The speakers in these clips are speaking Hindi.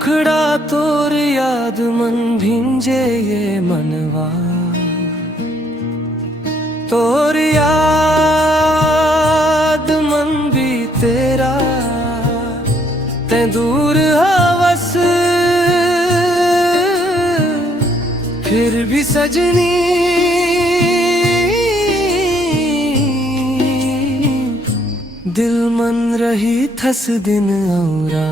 दुखड़ा तोर याद मन भिंजे ये मनवा तोर याद मन भी तेरा ते दूर हवस फिर भी सजनी दिल मन रही थस दिन औरा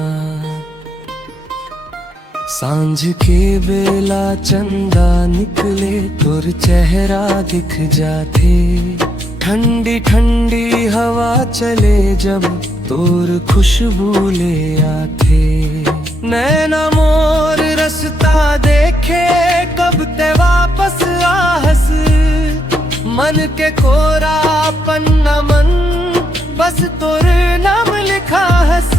सांझ के बेला चंदा निकले तोर चेहरा दिख जाते ठंडी ठंडी हवा चले जब तोर खुशबू ले आते नैना मोर रास्ता देखे कब ते वापस आहस मन के कोरा पन्ना मन बस तोर नाम लिखा हस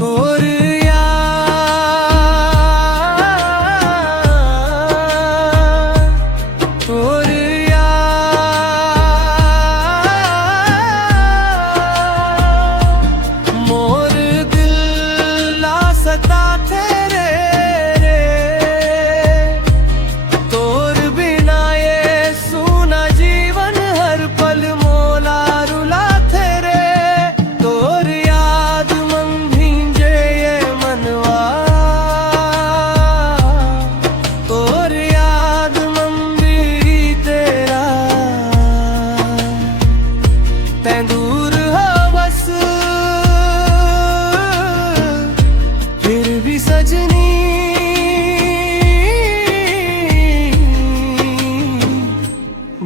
तोर याद तोर याद मोर दिल ला सता तेरे रे तोर बिना ये सूना जीवन हर पल मोला रुला तेरे तोर याद मन भींजे ये मनवा तोर याद मन भी तेरा तै दूर हवस फिर भी सजनी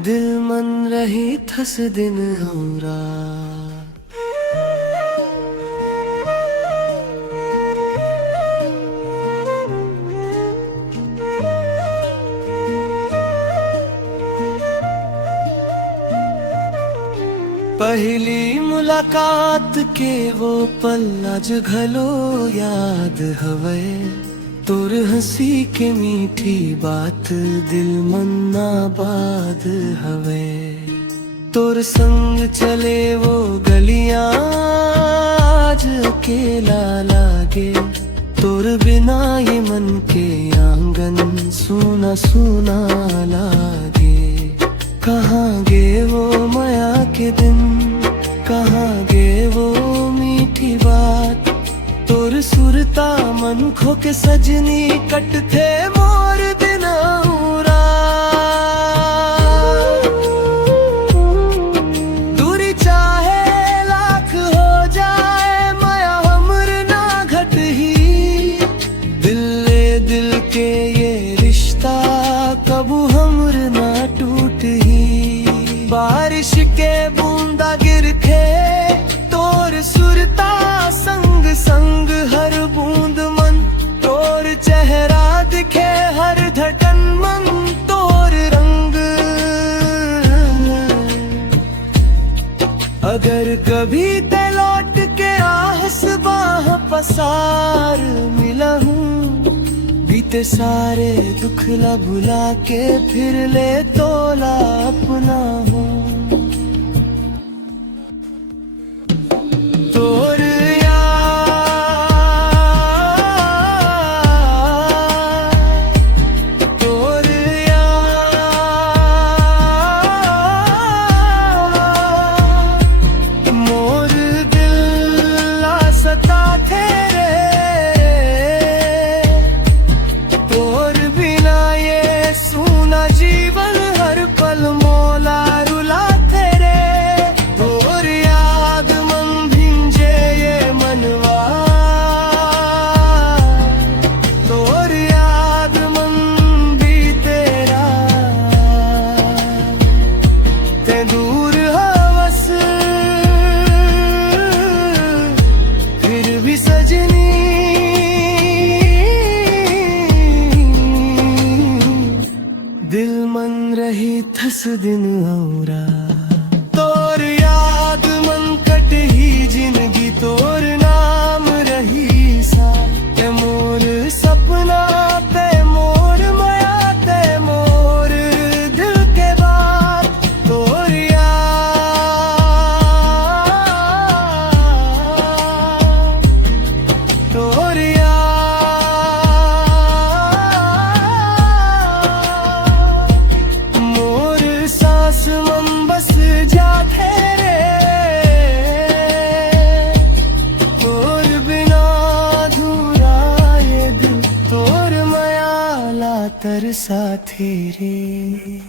दिल मन रही थस दिन हमरा पहली मुलाकात के वो पल आज घलो याद हवे तोर हंसी के मीठी बात दिल मन आबाद हवे तोर संग चले वो गलियां आज अकेला लागे तोर बिना ये मन के आंगन सूना सूना लागे कहाँ गे वो माया के दिन कहाँ गे वो मीठी बात तोर सुरता मन खो के सजनी कटथे मोर दिन दूरी चाहे लाख हो जाए माया हमर ना घट ही दिल के ये रिश्ता कबू हमर ना टूट ही बारिश के बूंदा गिर थे तोर सुरता संग संग हर बूंद मन तोर चेहरा दिखे हर धड़कन मन तोर रंग अगर कभी ते लौट के आहस बाह पसार मिला हूँ बीते सारे दुख ला भुला के फिर ले तोला अपना हूँ तोर याद तोर याद मोर दिल ला सता तेरे तोर बिना ये सूना जीवन हर पल मोला रुला मम बस जाते रे तोर बिना अधूरा ये दिल तोर मायाला तरसा थे रे।